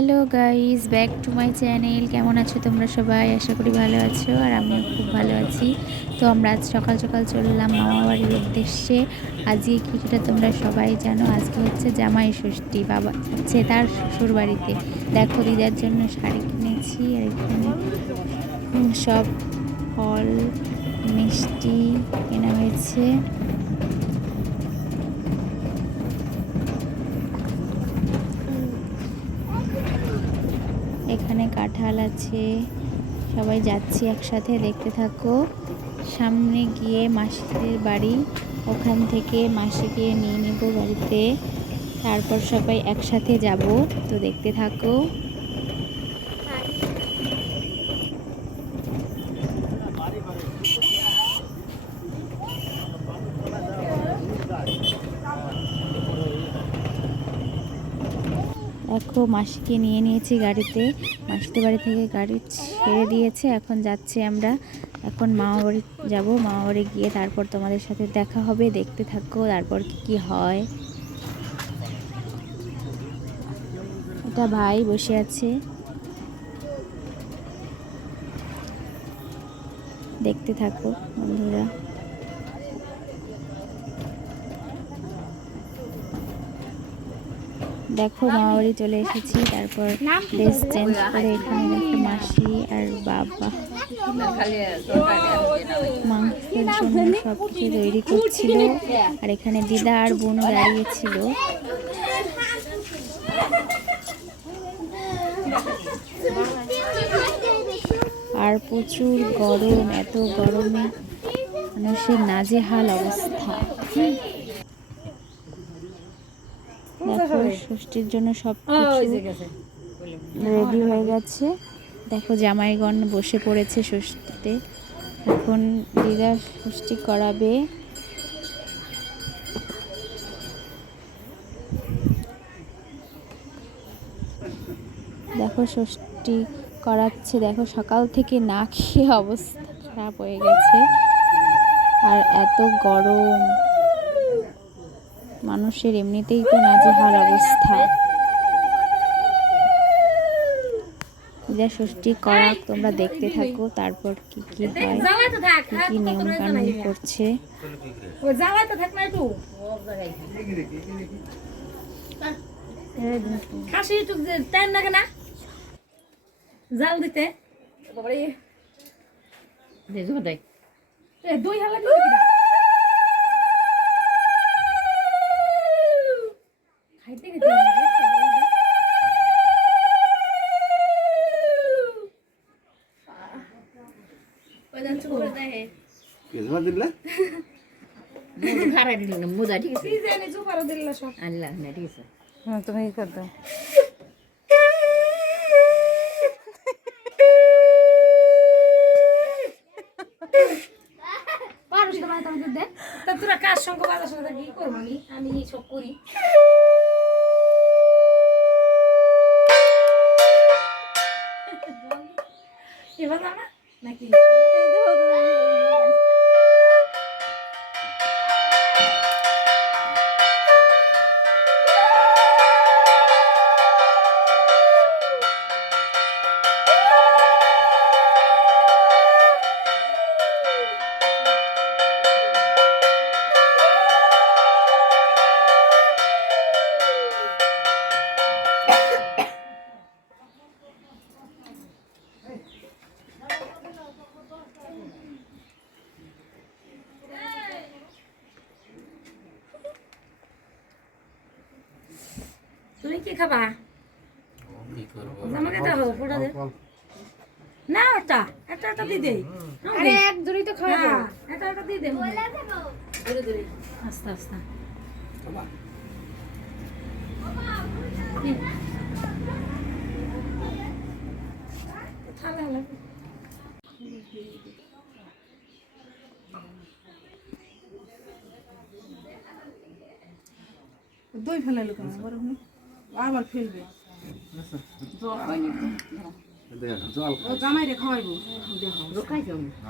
Hello guys back to my channel কেমন আছো তোমরা সবাই? আশা করি ভালো আছো আর আমিও খুব ভালো আছি। তো আমরা আজ সকাল সকাল চললাম মামা বাড়ির উদ্দেশ্যে। আজকে কিছুটা তোমরা সবাই জানো, আজকে হচ্ছে জামাই ষষ্ঠী। বাবা হচ্ছে তার শ্বশুর বাড়িতে দেখো, দিদার জন্য শাড়ি কিনেছি আর এখানে সব ফল, মিষ্টি কেনা হয়েছে এখানে কাঁঠাল আছে। সবাই যাচ্ছি একসাথে, দেখতে থাকো। সামনে গিয়ে মাসিদের বাড়ি, ওখান থেকে মাসিকে নিয়ে নেব বাড়িতে। তারপর সবাই একসাথে যাব, তো দেখতে থাকো। দেখো, মাসিকে নিয়ে নিয়েছি গাড়িতে। মাসিদের বাড়ি থেকে গাড়ি ছেড়ে দিয়েছে, এখন যাচ্ছি আমরা। এখন মামা বাড়ি যাব মামা বাড়ি গিয়ে তারপর তোমাদের সাথে দেখা হবে, দেখতে থাকো, তারপর কি কি হয়। এটা ভাই বসে আছে। দেখতে থাকো, বন্ধুরা। দেখো মামা বাড়ি চলে এসেছি। তারপর ড্রেস চেঞ্জ করে এখানে দেখো মাসি আর বাবা। মাংসের জন্য সব কিছু তৈরি করছিল। আর এখানে দিদা আর বোন দাঁড়িয়েছিল। আর প্রচুর গরম এত গরমে মানুষের নাজেহাল অবস্থা। ষষ্ঠীর জন্য সব কিছু রেডি হয়ে। গেছে। দেখো জামাইগণ বসে পড়েছে ষষ্ঠীতে। এখন দিদা ষষ্ঠী করাবে। দেখো ষষ্ঠী করাচ্ছে। দেখো সকাল থেকে না খেয়ে অবস্থা খারাপ হয়ে গেছে। আর এত গরম। মানুষের এমনিতেই তো নাজেহাল অবস্থা। পূজা ষষ্ঠী করা তোমরা দেখতে থাকো তারপর কি কি হয় জ্বালাই তো থাক কি কি নিয়ম কানুন করছে। টাইম লাগে না। জাল দিতে। দুই হালা দিতে কিনা? খাইতে খেতে কেজমা দিলে সিজনে জুপারো দিল্লা সব হ্যাঁ তুমি কর দাও পারো সেটা মানে তোমাকে দে তা তোরা কার সঙ্গে বাজার সাথে কি করব আমি আমি সব করি তুমি কি খাবা? আমাকে দাও ফোটা দে। না এটা এটা এটা দিয়ে দে। আরে এক দড়ি তো এটা এটা দিয়ে দে ধরে ধরে আস্তে আস্তে। থালা লাগবে দই কেন? বরং আবার ফেলবে। জল ও জামাই রে খাওয়াইবো। দেখো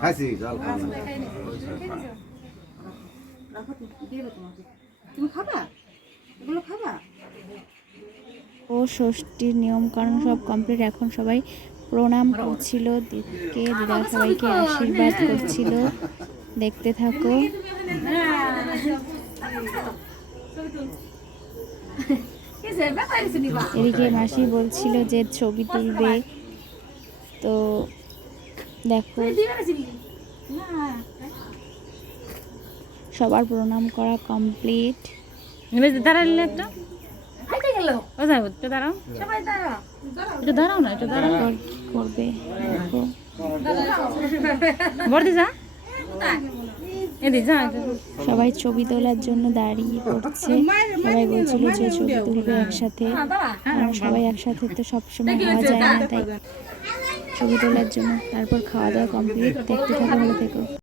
খাইছি জল খাওয়া রাখো তো দেবে তোমাকে তুমি খাবা? এগুলো খাবা? ও ষষ্ঠীর নিয়ম কারণ সব কমপ্লিট। এখন সবাই প্রণাম করছিল দিদিকে দিদা সবাইকে আশীর্বাদ করছিল। দেখতে থাকো। এদিকে মাসি বলছিল যে ছবি তুলবে। তো দেখো সবার প্রণাম করা কমপ্লিট। দাঁড়ালে একটা। দাঁড়াও। না একটু দাঁড়াও। করবে। দেখো সবাই ছবি তোলার জন্য দাঁড়িয়ে পড়ছে। সবাই বলছিল যে ছবি তুলবে একসাথে। সবাই একসাথে তো সবসময় হওয়া যায় না, তাই ছবি তোলার জন্য তারপর খাওয়া দাওয়া কমপ্লিট দেখতে থাকো, ভালো থেকো।